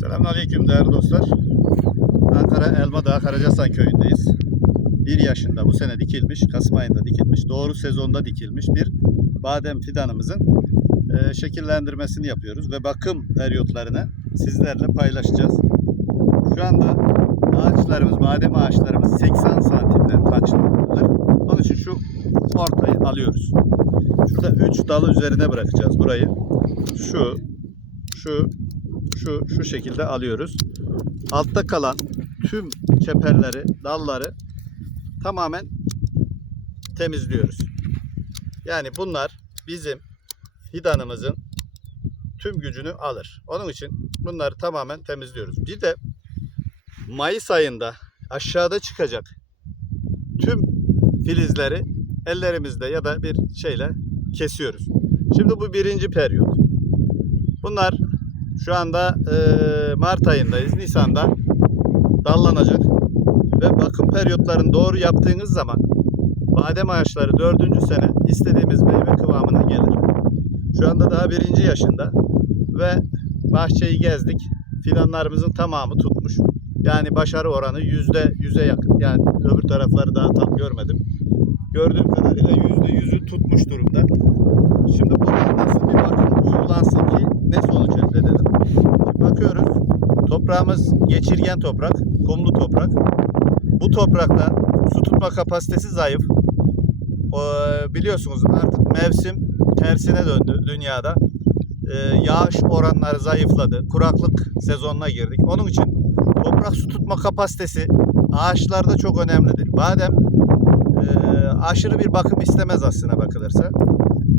Selamünaleyküm değerli dostlar. Ankara Elmadağ Karacasan köyündeyiz. Bir yaşında bu sene dikilmiş, Kasım ayında dikilmiş, doğru sezonda dikilmiş bir badem fidanımızın e, şekillendirmesini yapıyoruz ve bakım periyotlarını sizlerle paylaşacağız. Şu anda ağaçlarımız, badem ağaçlarımız 80 santimden taçlanmalıdır. Onun için şu ortayı alıyoruz. Şurada 3 dalı üzerine bırakacağız burayı. Şu, şu, şu şu şekilde alıyoruz. Altta kalan tüm çeperleri, dalları tamamen temizliyoruz. Yani bunlar bizim fidanımızın tüm gücünü alır. Onun için bunları tamamen temizliyoruz. Bir de Mayıs ayında aşağıda çıkacak tüm filizleri ellerimizde ya da bir şeyle kesiyoruz. Şimdi bu birinci periyot. Bunlar şu anda eee, Mart ayındayız. Nisan'da dallanacak. Ve bakım periyotlarını doğru yaptığınız zaman badem ağaçları dördüncü sene istediğimiz meyve kıvamına gelir. Şu anda daha birinci yaşında ve bahçeyi gezdik. Fidanlarımızın tamamı tutmuş. Yani başarı oranı yüzde yüze yakın. Yani öbür tarafları daha tam görmedim. Gördüğüm kadarıyla yüzde yüzü tutmuş durumda. Şimdi burada nasıl bir bakım uygulansın ki ne sonuç elde edelim? Şimdi bakıyoruz. Toprağımız geçirgen toprak, kumlu toprak. Bu toprakta su tutma kapasitesi zayıf. O, biliyorsunuz artık mevsim tersine döndü dünyada. Ee, yağış oranları zayıfladı. Kuraklık sezonuna girdik. Onun için toprak su tutma kapasitesi ağaçlarda çok önemlidir. Badem e, aşırı bir bakım istemez aslına bakılırsa.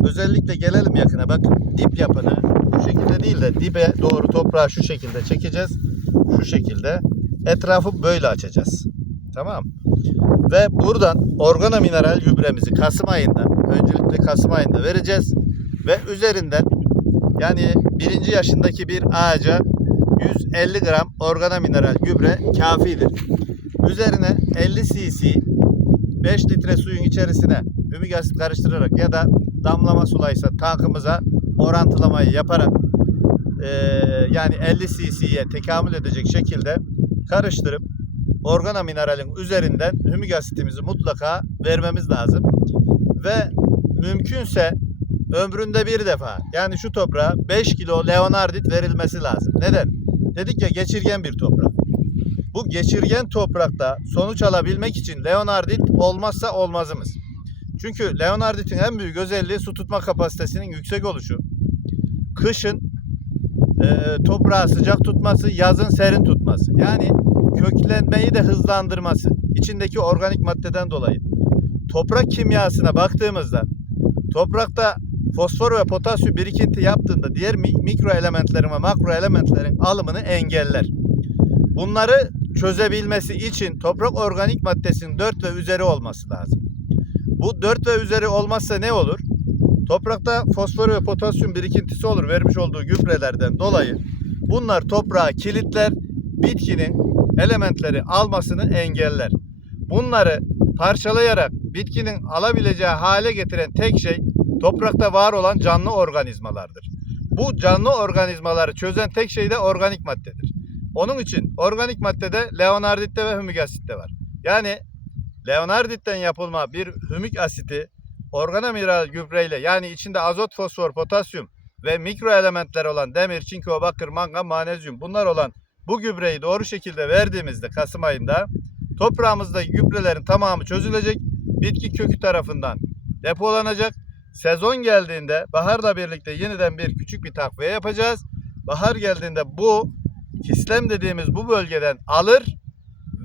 Özellikle gelelim yakına bak dip yapını bu şekilde değil de dibe doğru toprağı şu şekilde çekeceğiz. Şu şekilde etrafı böyle açacağız. Tamam. Ve buradan organo mineral gübremizi Kasım ayında öncelikle Kasım ayında vereceğiz. Ve üzerinden yani birinci yaşındaki bir ağaca 150 gram organo mineral gübre kafidir. Üzerine 50 cc 5 litre suyun içerisine hümik asit karıştırarak ya da damlama sulaysa tankımıza orantılamayı yaparak eee, yani 50 cc'ye tekamül edecek şekilde karıştırıp organo mineralin üzerinden hümik asitimizi mutlaka vermemiz lazım. Ve mümkünse ömründe bir defa yani şu toprağa 5 kilo leonardit verilmesi lazım. Neden? Dedik ya geçirgen bir toprak. Bu geçirgen toprakta sonuç alabilmek için leonardit olmazsa olmazımız. Çünkü leonarditin en büyük özelliği su tutma kapasitesinin yüksek oluşu. Kışın e, toprağı sıcak tutması, yazın serin tutması. Yani köklenmeyi de hızlandırması. İçindeki organik maddeden dolayı. Toprak kimyasına baktığımızda toprakta fosfor ve potasyum birikinti yaptığında diğer mi- mikro elementlerin ve makro elementlerin alımını engeller. Bunları çözebilmesi için toprak organik maddesinin 4 ve üzeri olması lazım. Bu 4 ve üzeri olmazsa ne olur? Toprakta fosfor ve potasyum birikintisi olur vermiş olduğu gübrelerden dolayı. Bunlar toprağı kilitler, bitkinin elementleri almasını engeller. Bunları parçalayarak bitkinin alabileceği hale getiren tek şey toprakta var olan canlı organizmalardır. Bu canlı organizmaları çözen tek şey de organik maddedir. Onun için organik maddede leonarditte ve hümik asitte var. Yani leonarditten yapılma bir hümik asiti organomineral gübreyle yani içinde azot, fosfor, potasyum ve mikro elementler olan demir, çinko, bakır, mangan, manezyum bunlar olan bu gübreyi doğru şekilde verdiğimizde Kasım ayında toprağımızdaki gübrelerin tamamı çözülecek. Bitki kökü tarafından depolanacak. Sezon geldiğinde baharla birlikte yeniden bir küçük bir takviye yapacağız. Bahar geldiğinde bu kislem dediğimiz bu bölgeden alır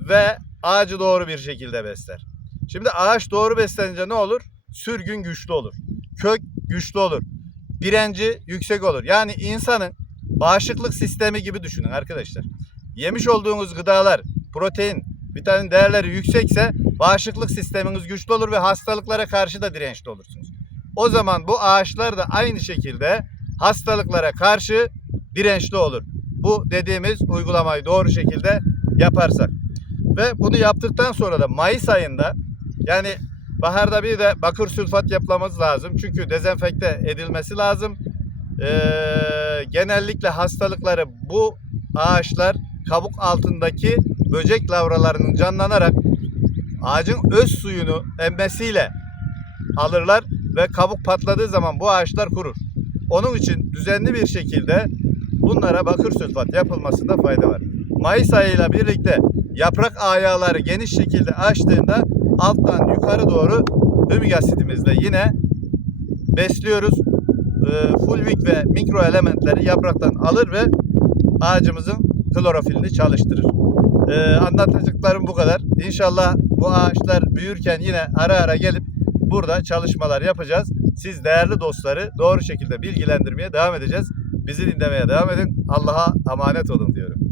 ve ağacı doğru bir şekilde besler. Şimdi ağaç doğru beslenince ne olur? Sürgün güçlü olur. Kök güçlü olur. Direnci yüksek olur. Yani insanın bağışıklık sistemi gibi düşünün arkadaşlar. Yemiş olduğunuz gıdalar, protein, vitamin değerleri yüksekse bağışıklık sisteminiz güçlü olur ve hastalıklara karşı da dirençli olursunuz. O zaman bu ağaçlar da aynı şekilde hastalıklara karşı dirençli olur. Bu dediğimiz uygulamayı doğru şekilde yaparsak. Ve bunu yaptıktan sonra da Mayıs ayında yani baharda bir de bakır sülfat yapmamız lazım. Çünkü dezenfekte edilmesi lazım. Ee, genellikle hastalıkları bu ağaçlar kabuk altındaki böcek lavralarının canlanarak ağacın öz suyunu emmesiyle alırlar ve kabuk patladığı zaman bu ağaçlar kurur. Onun için düzenli bir şekilde bunlara bakır sülfat yapılmasında fayda var. Mayıs ayıyla birlikte yaprak ayaları geniş şekilde açtığında alttan yukarı doğru hümik asitimizle yine besliyoruz. Ee, fulvik ve mikro elementleri yapraktan alır ve ağacımızın klorofilini çalıştırır. Ee, anlatacaklarım bu kadar. İnşallah bu ağaçlar büyürken yine ara ara gelip burada çalışmalar yapacağız. Siz değerli dostları doğru şekilde bilgilendirmeye devam edeceğiz. Bizi dinlemeye devam edin. Allah'a emanet olun diyorum.